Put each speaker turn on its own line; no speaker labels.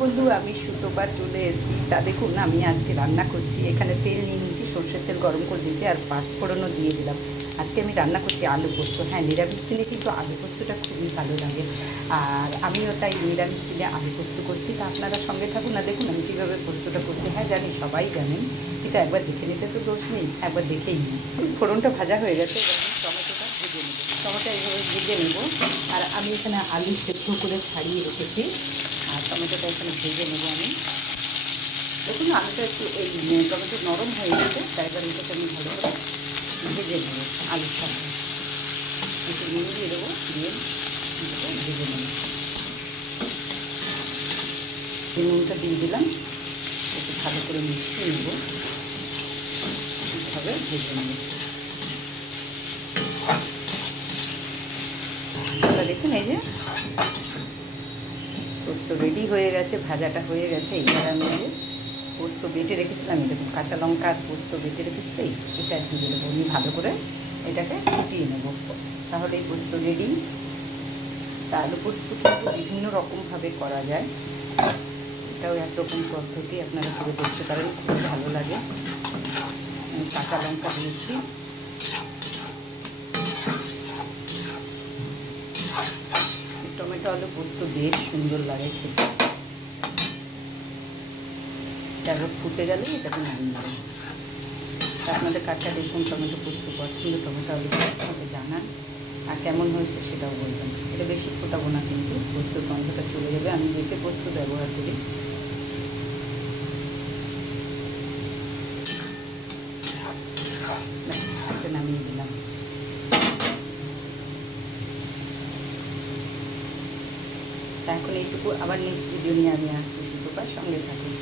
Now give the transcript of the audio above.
বন্ধু, আমি সুতোপার চলে এসেছি। তা দেখুন আমি আজকে রান্না করছি। এখানে তেল নিয়ে নিয়েছি, সর্ষের তেল গরম করে দিয়েছি আর পাঁচফোড়নও দিয়ে দিলাম। আজকে আমি রান্না করছি আলু পোস্ত। হ্যাঁ নিরামিষ দিনে কিন্তু আলু পোস্তটা খুবই ভালো লাগে। আর আমিও তাই নিরামিষ দিনে আলু পোস্ত করছি। তা আপনারা সঙ্গে থাকুন না দেখুন আমি কীভাবে পোস্তটা করছি। হ্যাঁ জানি সবাই জানেন, কিন্তু একবার দেখে নিতে তো দোষ নেই, একবার দেখেই নিই ফোড়নটা ভাজা হয়ে গেছে টমেটোটা ভেজে নেব। টমেটো এইভাবে ভেজে নেব। আর আমি এখানে আলু সেদ্ধ করে ছাড়িয়ে রেখেছি। টমেটোটা এখানে ভেজে নেব আমি। দেখুন আলুটা একটু এই টমেটো নরম হয়ে গেছে, তাই এবার এটাকে আমি ভালো করে ভেজে নেব আলুর সাথে একটু নুন দিয়ে দেবো, দিয়ে ভেজে নেব। নুনটা দিয়ে দিলাম, একটু ভালো করে মিশিয়ে নেব। এইভাবে ভেজে নেব। দেখুন এই যে পোস্ত রেডি হয়ে গেছে, ভাজাটা হয়ে গেছে। এইবার আমি পোস্ত বেটে রেখেছিলাম, এটা কাঁচা লঙ্কা আর পোস্ত বেটে রেখেছিল, এটা দিয়ে দেবো। আমি ভালো করে এটাকে ফুটিয়ে নেব। তাহলে এই পোস্ত রেডি তা আলু পোস্ত কিন্তু বিভিন্ন রকমভাবে করা যায়। এটাও একরকম পদ্ধতি, আপনারা করে দেখতে পারেন, খুব ভালো লাগে। আমি কাঁচা লঙ্কা দিয়েছি টমেটো আলু পোস্ত বেশ সুন্দর লাগে খেতে। তারপর ফুটে গেলে এটাকে নামিয়ে নেবে তা আপনাদের কাটটা দেখুন, টমেটো পোস্ত পছন্দ, টমেটো আলু পোস্ত আমাকে জানান। আর কেমন হয়েছে সেটাও বলবেন। এটা বেশি ফোটাবো না কিন্তু পোস্তর গন্ধটা চলে যাবে আমি যেতে পোস্ত ব্যবহার করি ব্যাস, এটা নামিয়ে দিলাম তা এখন এইটুকু আবার নেক্সট ভিডিও নিয়ে আমি আসছি সুতোকার সঙ্গে থাকুন।